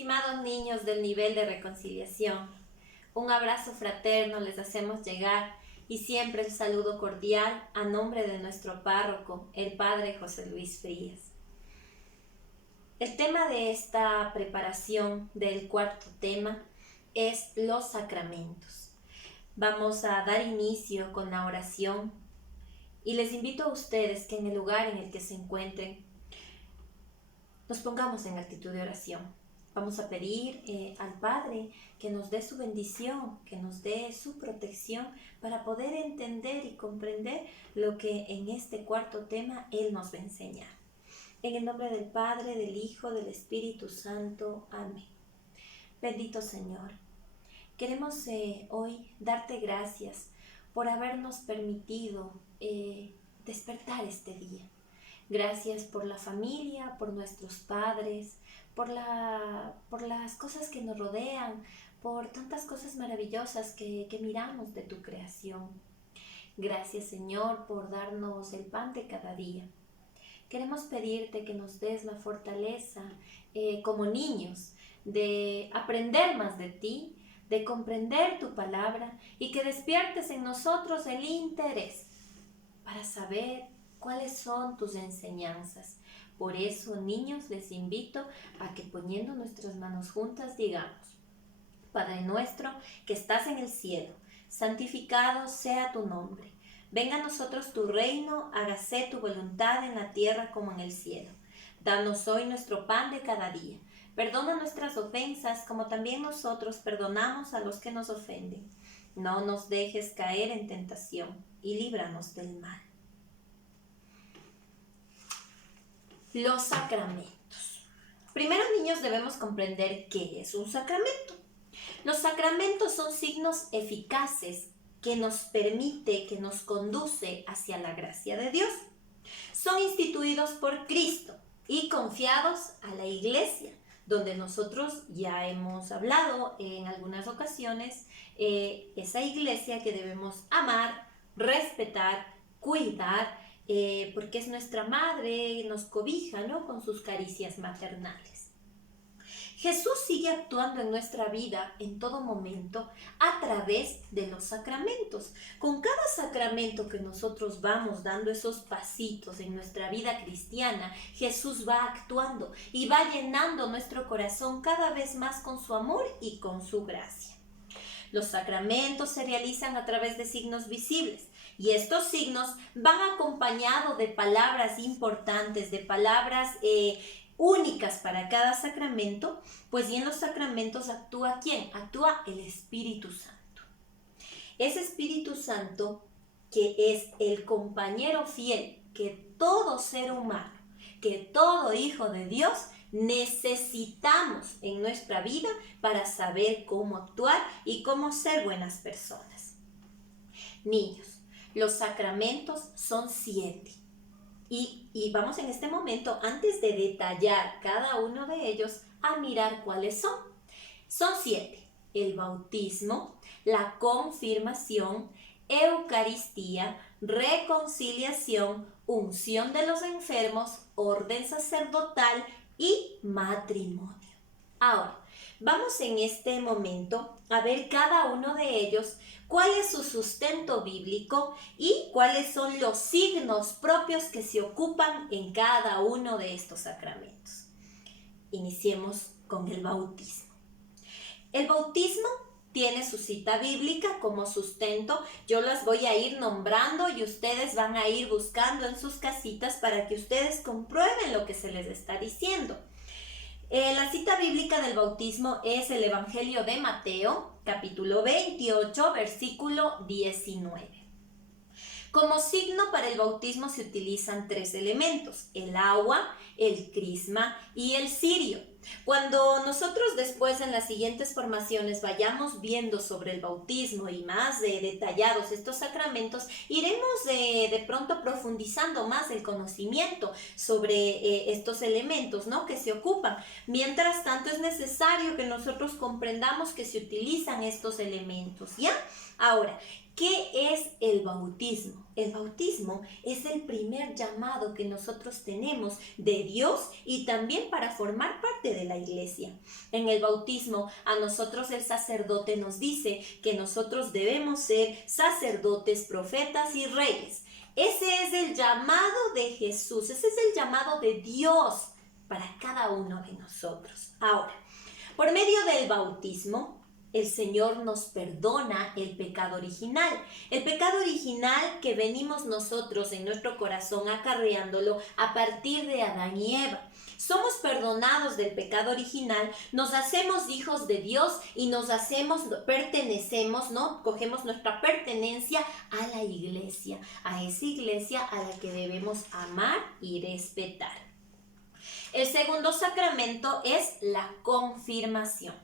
estimados niños del nivel de reconciliación. Un abrazo fraterno les hacemos llegar y siempre el saludo cordial a nombre de nuestro párroco, el Padre José Luis Frías. El tema de esta preparación del cuarto tema es los sacramentos. Vamos a dar inicio con la oración y les invito a ustedes que en el lugar en el que se encuentren nos pongamos en actitud de oración. Vamos a pedir al Padre que nos dé su bendición, que nos dé su protección para poder entender y comprender lo que en este cuarto tema Él nos va a enseñar. En el nombre del Padre, del Hijo, del Espíritu Santo. Amén. Bendito Señor, queremos hoy darte gracias por habernos permitido despertar este día. Gracias por la familia, por nuestros padres, por las cosas que nos rodean, por tantas cosas maravillosas que miramos de tu creación. Gracias, Señor, por darnos el pan de cada día. Queremos pedirte que nos des la fortaleza como niños de aprender más de ti, de comprender tu palabra y que despiertes en nosotros el interés para saber cuáles son tus enseñanzas. Por eso, niños, les invito a que poniendo nuestras manos juntas digamos: Padre nuestro que estás en el cielo, santificado sea tu nombre. Venga a nosotros tu reino, hágase tu voluntad en la tierra como en el cielo. Danos hoy nuestro pan de cada día. Perdona nuestras ofensas como también nosotros perdonamos a los que nos ofenden. No nos dejes caer en tentación y líbranos del mal. Los sacramentos. Primero, niños, debemos comprender qué es un sacramento. Los sacramentos son signos eficaces que nos permite, que nos conduce hacia la gracia de Dios. Son instituidos por Cristo y confiados a la Iglesia, donde nosotros ya hemos hablado en algunas ocasiones, esa Iglesia que debemos amar, respetar, cuidar, porque es nuestra madre, nos cobija, ¿no?, con sus caricias maternales. Jesús sigue actuando en nuestra vida en todo momento a través de los sacramentos. Con cada sacramento que nosotros vamos dando esos pasitos en nuestra vida cristiana, Jesús va actuando y va llenando nuestro corazón cada vez más con su amor y con su gracia. Los sacramentos se realizan a través de signos visibles y estos signos van acompañados de palabras importantes, de palabras únicas para cada sacramento, pues y en los sacramentos actúa ¿quién? Actúa el Espíritu Santo. Ese Espíritu Santo que es el compañero fiel que todo ser humano, que todo hijo de Dios necesitamos en nuestra vida para saber cómo actuar y cómo ser buenas personas. Niños, los sacramentos son 7. Y vamos en este momento, antes de detallar cada uno de ellos, a mirar cuáles son. Son 7. El bautismo, la confirmación, Eucaristía, reconciliación, unción de los enfermos, orden sacerdotal y matrimonio. Ahora, vamos en este momento a ver cada uno de ellos, cuál es su sustento bíblico y cuáles son los signos propios que se ocupan en cada uno de estos sacramentos. Iniciemos con el bautismo. El bautismo tiene su cita bíblica como sustento. Yo las voy a ir nombrando y ustedes van a ir buscando en sus casitas para que ustedes comprueben lo que se les está diciendo. La cita bíblica del bautismo es el Evangelio de Mateo, capítulo 28, versículo 19. Como signo para el bautismo se utilizan 3 elementos: el agua, el crisma y el cirio. Cuando nosotros después en las siguientes formaciones vayamos viendo sobre el bautismo y más detallados estos sacramentos, iremos de pronto profundizando más el conocimiento sobre estos elementos, ¿no?, que se ocupan. Mientras tanto es necesario que nosotros comprendamos que se utilizan estos elementos, ¿ya? Ahora, ¿Qué es el bautismo? El bautismo es el primer llamado que nosotros tenemos de Dios y también para formar parte de la iglesia. En el bautismo a nosotros el sacerdote nos dice que nosotros debemos ser sacerdotes, profetas y reyes. Ese es el llamado de Jesús, ese es el llamado de Dios para cada uno de nosotros. Ahora, por medio del bautismo, el Señor nos perdona el pecado original. El pecado original que venimos nosotros en nuestro corazón acarreándolo a partir de Adán y Eva. Somos perdonados del pecado original, nos hacemos hijos de Dios y pertenecemos, ¿no? Cogemos nuestra pertenencia a la iglesia, a esa iglesia a la que debemos amar y respetar. El segundo sacramento es la confirmación.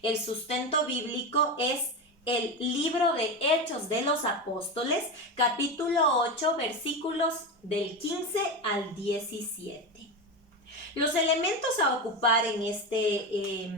El sustento bíblico es el libro de Hechos de los Apóstoles, capítulo 8, versículos del 15 al 17. Los elementos a ocupar en este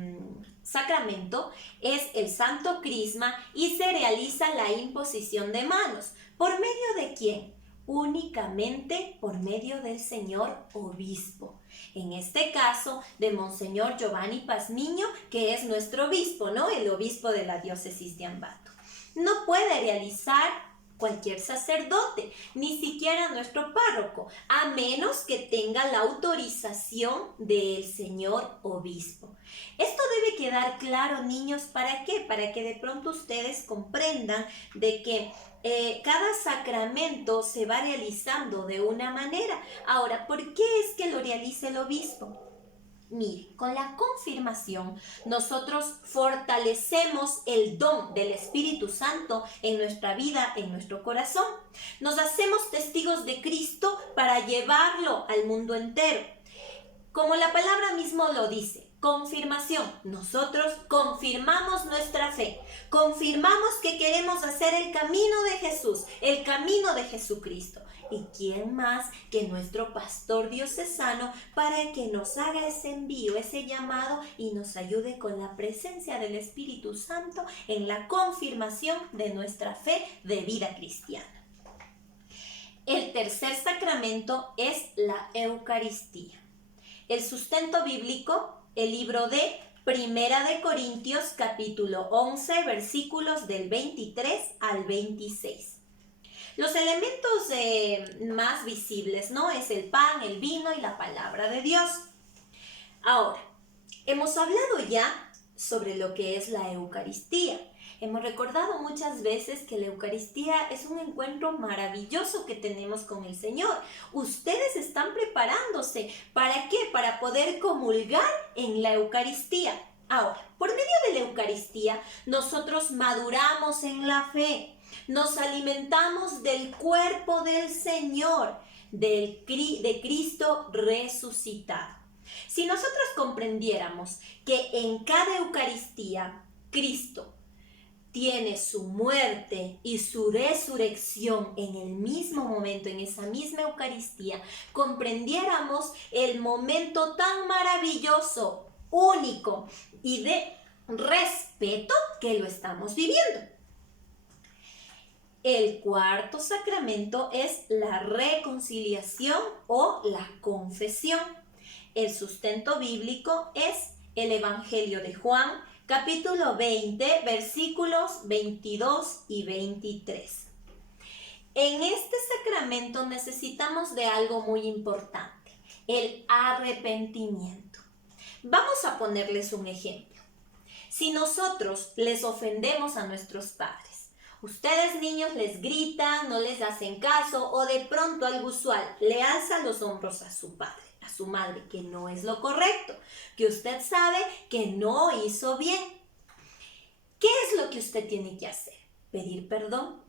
sacramento es el Santo Crisma y se realiza la imposición de manos. ¿Por medio de quién? Únicamente por medio del señor obispo. En este caso, de Monseñor Giovanni Pazmiño, que es nuestro obispo, ¿no? El obispo de la diócesis de Ambato. No puede realizar cualquier sacerdote, ni siquiera nuestro párroco, a menos que tenga la autorización del señor obispo. Esto debe quedar claro, niños, ¿para qué? Para que de pronto ustedes comprendan de que cada sacramento se va realizando de una manera. Ahora, ¿por qué es que lo realiza el obispo? Mire, con la confirmación nosotros fortalecemos el don del Espíritu Santo en nuestra vida, en nuestro corazón. Nos hacemos testigos de Cristo para llevarlo al mundo entero. Como la palabra mismo lo dice, confirmación. Nosotros confirmamos nuestra fe. Confirmamos que queremos hacer el camino de Jesús, el camino de Jesucristo. ¿Y quién más que nuestro pastor diocesano para que nos haga ese envío, ese llamado y nos ayude con la presencia del Espíritu Santo en la confirmación de nuestra fe de vida cristiana? El tercer sacramento es la Eucaristía. El sustento bíblico, el libro de Primera de Corintios, capítulo 11, versículos del 23 al 26. Los elementos más visibles, ¿no? Es el pan, el vino y la palabra de Dios. Ahora, hemos hablado ya sobre lo que es la Eucaristía. Hemos recordado muchas veces que la Eucaristía es un encuentro maravilloso que tenemos con el Señor. Ustedes están preparándose. ¿Para qué? Para poder comulgar en la Eucaristía. Ahora, por medio de la Eucaristía, nosotros maduramos en la fe. Nos alimentamos del cuerpo del Señor, de Cristo resucitado. Si nosotros comprendiéramos que en cada Eucaristía Cristo tiene su muerte y su resurrección en el mismo momento, en esa misma Eucaristía, comprendiéramos el momento tan maravilloso, único y de respeto que lo estamos viviendo. El cuarto sacramento es la reconciliación o la confesión. El sustento bíblico es el Evangelio de Juan, capítulo 20, versículos 22 y 23. En este sacramento necesitamos de algo muy importante, el arrepentimiento. Vamos a ponerles un ejemplo. Si nosotros les ofendemos a nuestros padres, ustedes niños les gritan, no les hacen caso o de pronto algo usual, le alzan los hombros a su padre, a su madre, que no es lo correcto, que usted sabe que no hizo bien. ¿Qué es lo que usted tiene que hacer? Pedir perdón.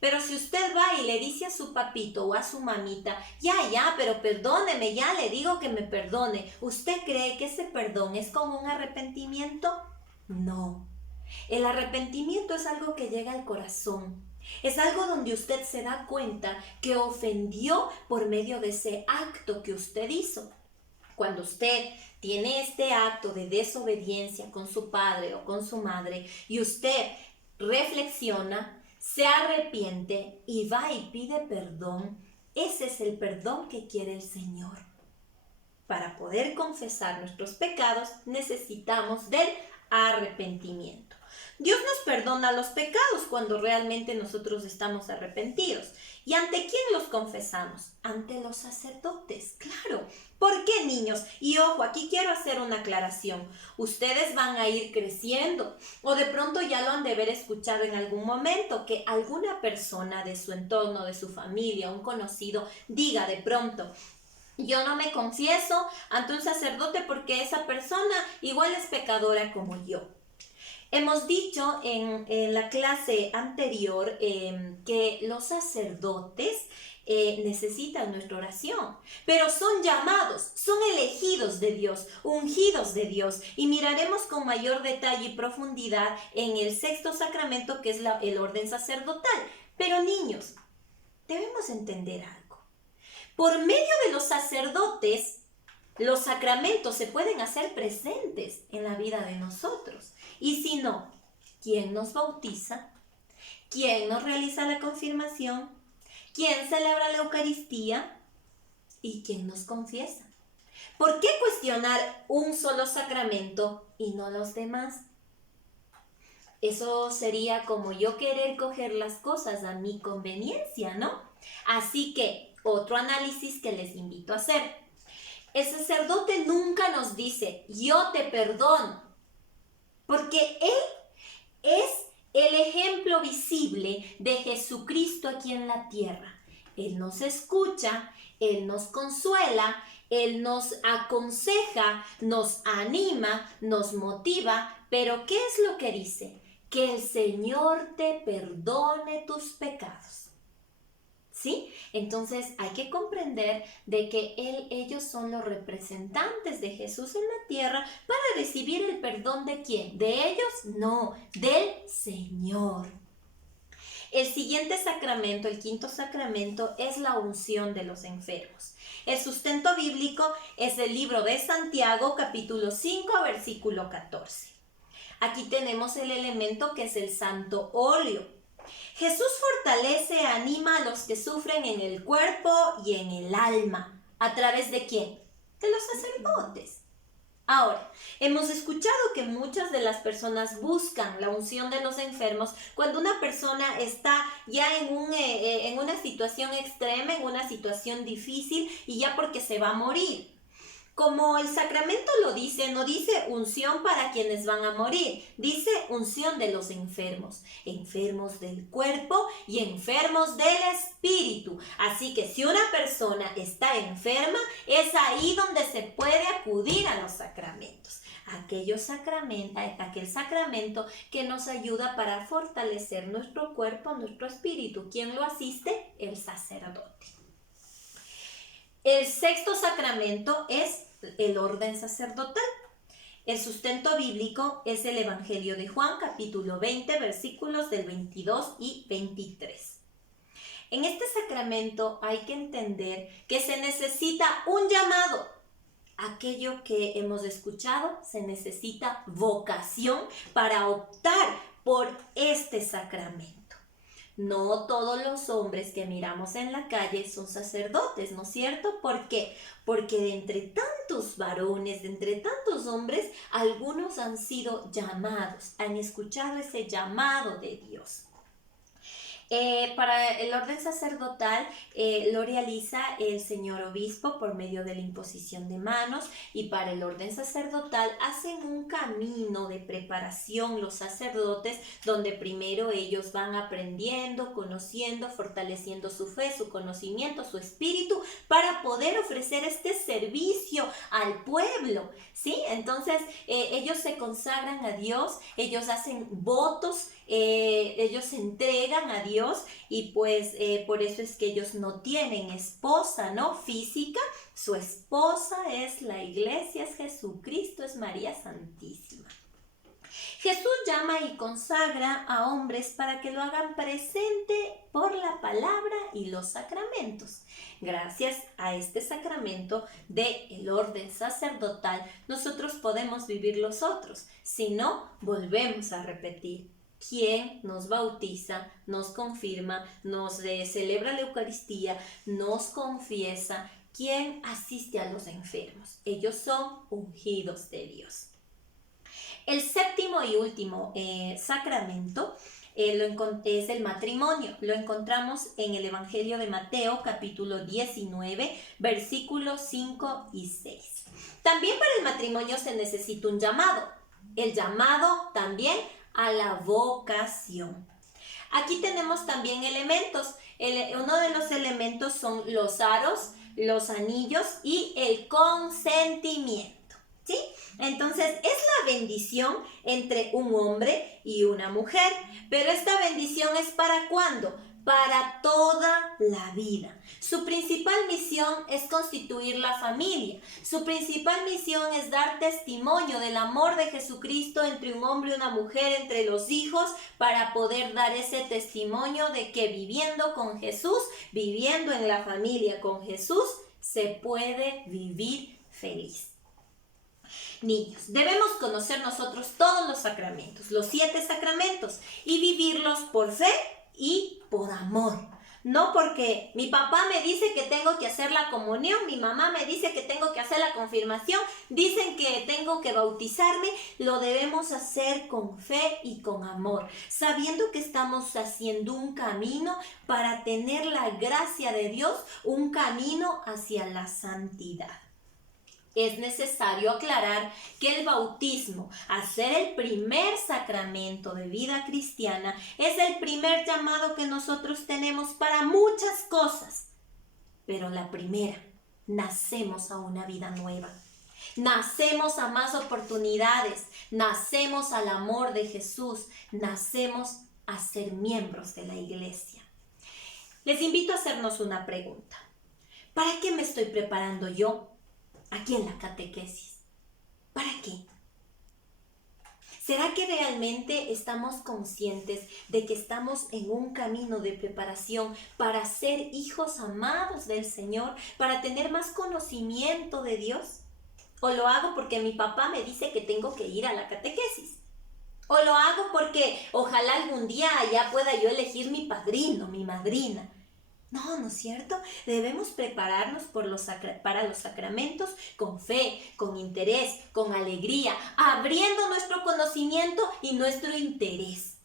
Pero si usted va y le dice a su papito o a su mamita, ya, pero perdóneme, ya le digo que me perdone, ¿usted cree que ese perdón es como un arrepentimiento? No. El arrepentimiento es algo que llega al corazón. Es algo donde usted se da cuenta que ofendió por medio de ese acto que usted hizo. Cuando usted tiene este acto de desobediencia con su padre o con su madre y usted reflexiona, se arrepiente y va y pide perdón, ese es el perdón que quiere el Señor. Para poder confesar nuestros pecados necesitamos del arrepentimiento. Dios nos perdona los pecados cuando realmente nosotros estamos arrepentidos. ¿Y ante quién los confesamos? Ante los sacerdotes, claro. ¿Por qué, niños? Y ojo, aquí quiero hacer una aclaración. Ustedes van a ir creciendo o de pronto ya lo han de haber escuchado en algún momento que alguna persona de su entorno, de su familia, un conocido, diga de pronto: yo no me confieso ante un sacerdote porque esa persona igual es pecadora como yo. Hemos dicho en la clase anterior que los sacerdotes necesitan nuestra oración, pero son llamados, son elegidos de Dios, ungidos de Dios, y miraremos con mayor detalle y profundidad en el sexto sacramento, que es el orden sacerdotal. Pero niños, debemos entender algo. Por medio de los sacerdotes, los sacramentos se pueden hacer presentes en la vida de nosotros. Y si no, ¿quién nos bautiza? ¿Quién nos realiza la confirmación? ¿Quién celebra la Eucaristía? ¿Y quién nos confiesa? ¿Por qué cuestionar un solo sacramento y no los demás? Eso sería como yo querer coger las cosas a mi conveniencia, ¿no? Así que, otro análisis que les invito a hacer. El sacerdote nunca nos dice: yo te perdono, porque Él es el ejemplo visible de Jesucristo aquí en la tierra. Él nos escucha, Él nos consuela, Él nos aconseja, nos anima, nos motiva, pero ¿qué es lo que dice? Que el Señor te perdone tus pecados. ¿Sí? Entonces hay que comprender de que ellos son los representantes de Jesús en la tierra para recibir el perdón ¿de quién? ¿De ellos? No, del Señor. El siguiente sacramento, el quinto sacramento, es la unción de los enfermos. El sustento bíblico es el libro de Santiago, capítulo 5, versículo 14. Aquí tenemos el elemento que es el santo óleo. Jesús fortalece, anima a los que sufren en el cuerpo y en el alma. ¿A través de quién? De los sacerdotes. Ahora, hemos escuchado que muchas de las personas buscan la unción de los enfermos cuando una persona está ya en una situación extrema, en una situación difícil y ya porque se va a morir. Como el sacramento lo dice, no dice unción para quienes van a morir, dice unción de los enfermos, enfermos del cuerpo y enfermos del espíritu. Así que si una persona está enferma, es ahí donde se puede acudir a los sacramentos. Aquel sacramento que nos ayuda para fortalecer nuestro cuerpo, nuestro espíritu. ¿Quién lo asiste? El sacerdote. El sexto sacramento es el orden sacerdotal. El sustento bíblico es el Evangelio de Juan, capítulo 20, versículos del 22 y 23. En este sacramento hay que entender que se necesita un llamado. Aquello que hemos escuchado, se necesita vocación para optar por este sacramento. No todos los hombres que miramos en la calle son sacerdotes, ¿no es cierto? ¿Por qué? Porque de entre tantos varones, de entre tantos hombres, algunos han sido llamados, han escuchado ese llamado de Dios. Para el orden sacerdotal lo realiza el señor obispo por medio de la imposición de manos, y para el orden sacerdotal hacen un camino de preparación los sacerdotes donde primero ellos van aprendiendo, conociendo, fortaleciendo su fe, su conocimiento, su espíritu para poder ofrecer este servicio al pueblo, ¿sí? Entonces ellos se consagran a Dios, ellos hacen votos, ellos se entregan a Dios y pues por eso es que ellos no tienen esposa, ¿no? Física. Su esposa es la iglesia, es Jesucristo, es María Santísima. Jesús llama y consagra a hombres para que lo hagan presente por la palabra y los sacramentos. Gracias a este sacramento del orden sacerdotal, nosotros podemos vivir los otros. Si no, volvemos a repetir. quien nos bautiza, nos confirma, nos celebra la Eucaristía, nos confiesa, quien asiste a los enfermos. Ellos son ungidos de Dios. El séptimo y último sacramento es el matrimonio. Lo encontramos en el Evangelio de Mateo, capítulo 19, versículos 5 y 6. También para el matrimonio se necesita un llamado. El llamado también a la vocación. Aquí tenemos también elementos. Uno de los elementos son los aros, los anillos y el consentimiento. ¿Sí? Entonces, es la bendición entre un hombre y una mujer. Pero esta bendición es ¿para cuándo? Para toda la vida. Su principal misión es constituir la familia. Su principal misión es dar testimonio del amor de Jesucristo entre un hombre y una mujer, entre los hijos, para poder dar ese testimonio de que viviendo con Jesús, viviendo en la familia con Jesús, se puede vivir feliz. Niños, debemos conocer nosotros todos los sacramentos, los 7 sacramentos, y vivirlos por fe y por amor. No porque mi papá me dice que tengo que hacer la comunión, mi mamá me dice que tengo que hacer la confirmación, dicen que tengo que bautizarme. Lo debemos hacer con fe y con amor, sabiendo que estamos haciendo un camino para tener la gracia de Dios, un camino hacia la santidad. Es necesario aclarar que el bautismo, al ser el primer sacramento de vida cristiana, es el primer llamado que nosotros tenemos para muchas cosas. Pero la primera, nacemos a una vida nueva. Nacemos a más oportunidades, nacemos al amor de Jesús, nacemos a ser miembros de la iglesia. Les invito a hacernos una pregunta. ¿Para qué me estoy preparando yo aquí en la catequesis? ¿Para qué? ¿Será que realmente estamos conscientes de que estamos en un camino de preparación para ser hijos amados del Señor, para tener más conocimiento de Dios? ¿O lo hago porque mi papá me dice que tengo que ir a la catequesis? ¿O lo hago porque ojalá algún día ya pueda yo elegir mi padrino, mi madrina? No, ¿no es cierto? Debemos prepararnos para los sacramentos con fe, con interés, con alegría, abriendo nuestro conocimiento y nuestro interés.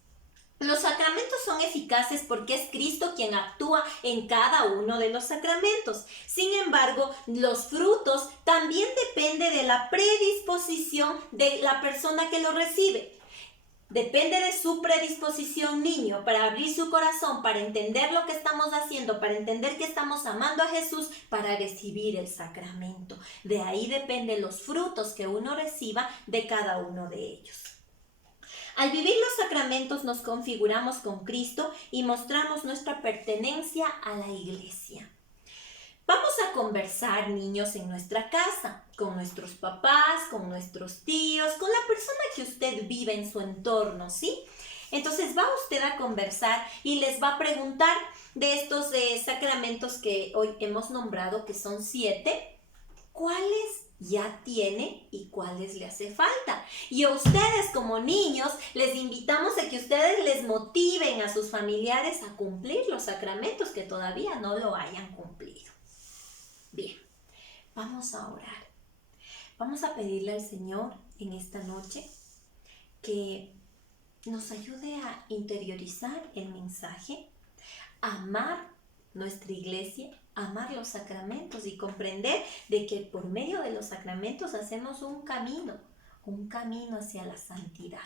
Los sacramentos son eficaces porque es Cristo quien actúa en cada uno de los sacramentos. Sin embargo, los frutos también dependen de la predisposición de la persona que lo recibe. Depende de su predisposición, niño, para abrir su corazón, para entender lo que estamos haciendo, para entender que estamos amando a Jesús, para recibir el sacramento. De ahí dependen los frutos que uno reciba de cada uno de ellos. Al vivir los sacramentos nos configuramos con Cristo y mostramos nuestra pertenencia a la iglesia. Vamos a conversar, niños, en nuestra casa, con nuestros papás, con nuestros tíos, con la persona que usted vive en su entorno, ¿sí? Entonces va usted a conversar y les va a preguntar de estos sacramentos que hoy hemos nombrado, que son 7, ¿cuáles ya tiene y cuáles le hace falta? Y a ustedes como niños les invitamos a que ustedes les motiven a sus familiares a cumplir los sacramentos que todavía no lo hayan cumplido. Bien, vamos a orar. Vamos a pedirle al Señor en esta noche que nos ayude a interiorizar el mensaje, a amar nuestra iglesia, a amar los sacramentos y comprender de que por medio de los sacramentos hacemos un camino hacia la santidad,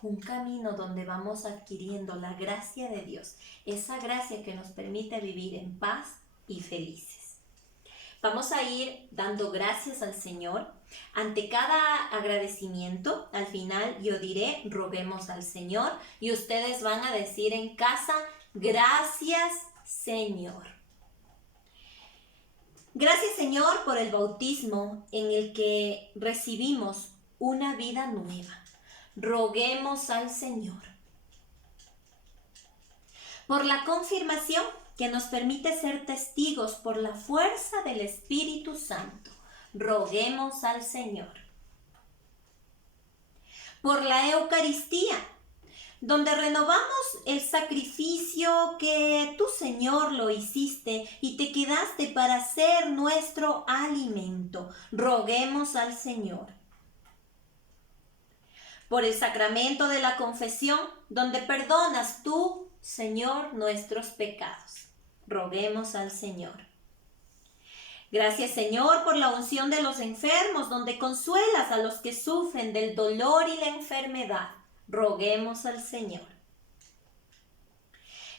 un camino donde vamos adquiriendo la gracia de Dios, esa gracia que nos permite vivir en paz y felices. Vamos a ir dando gracias al Señor. Ante cada agradecimiento, al final yo diré, roguemos al Señor, y ustedes van a decir en casa, gracias Señor. Gracias Señor por el bautismo en el que recibimos una vida nueva. Roguemos al Señor. Por la confirmación que nos permite ser testigos por la fuerza del Espíritu Santo. Roguemos al Señor. Por la Eucaristía. donde renovamos el sacrificio que tú, Señor, lo hiciste y te quedaste para ser nuestro alimento. Roguemos al Señor. Por el sacramento de la confesión, donde perdonas tú, Señor, nuestros pecados. Roguemos al Señor. Gracias, Señor, por la unción de los enfermos, donde consuelas a los que sufren del dolor y la enfermedad. Roguemos al Señor.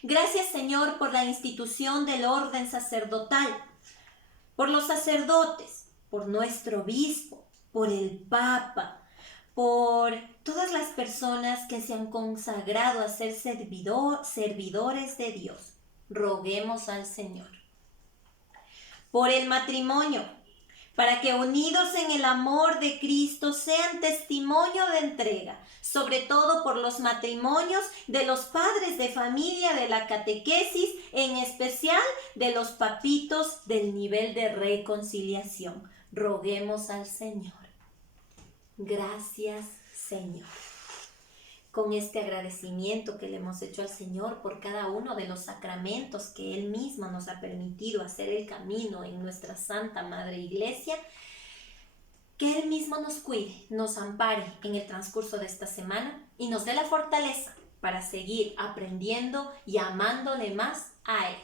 Gracias, Señor, por la institución del orden sacerdotal, por los sacerdotes, por nuestro obispo, por el Papa, por todas las personas que se han consagrado a ser servidores de Dios. Roguemos al Señor. Por el matrimonio, para que unidos en el amor de Cristo sean testimonio de entrega, sobre todo por los matrimonios de los padres de familia de la catequesis, en especial de los papitos del nivel de reconciliación. Roguemos al Señor. Gracias, Señor. Con este agradecimiento que le hemos hecho al Señor por cada uno de los sacramentos que Él mismo nos ha permitido hacer el camino en nuestra Santa Madre Iglesia, que Él mismo nos cuide, nos ampare en el transcurso de esta semana y nos dé la fortaleza para seguir aprendiendo y amándole más a Él.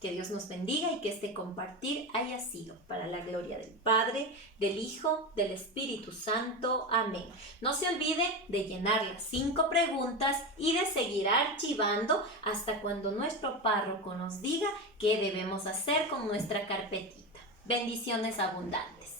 Que Dios nos bendiga y que este compartir haya sido para la gloria del Padre, del Hijo, del Espíritu Santo. Amén. No se olvide de llenar las 5 preguntas y de seguir archivando hasta cuando nuestro párroco nos diga qué debemos hacer con nuestra carpetita. Bendiciones abundantes.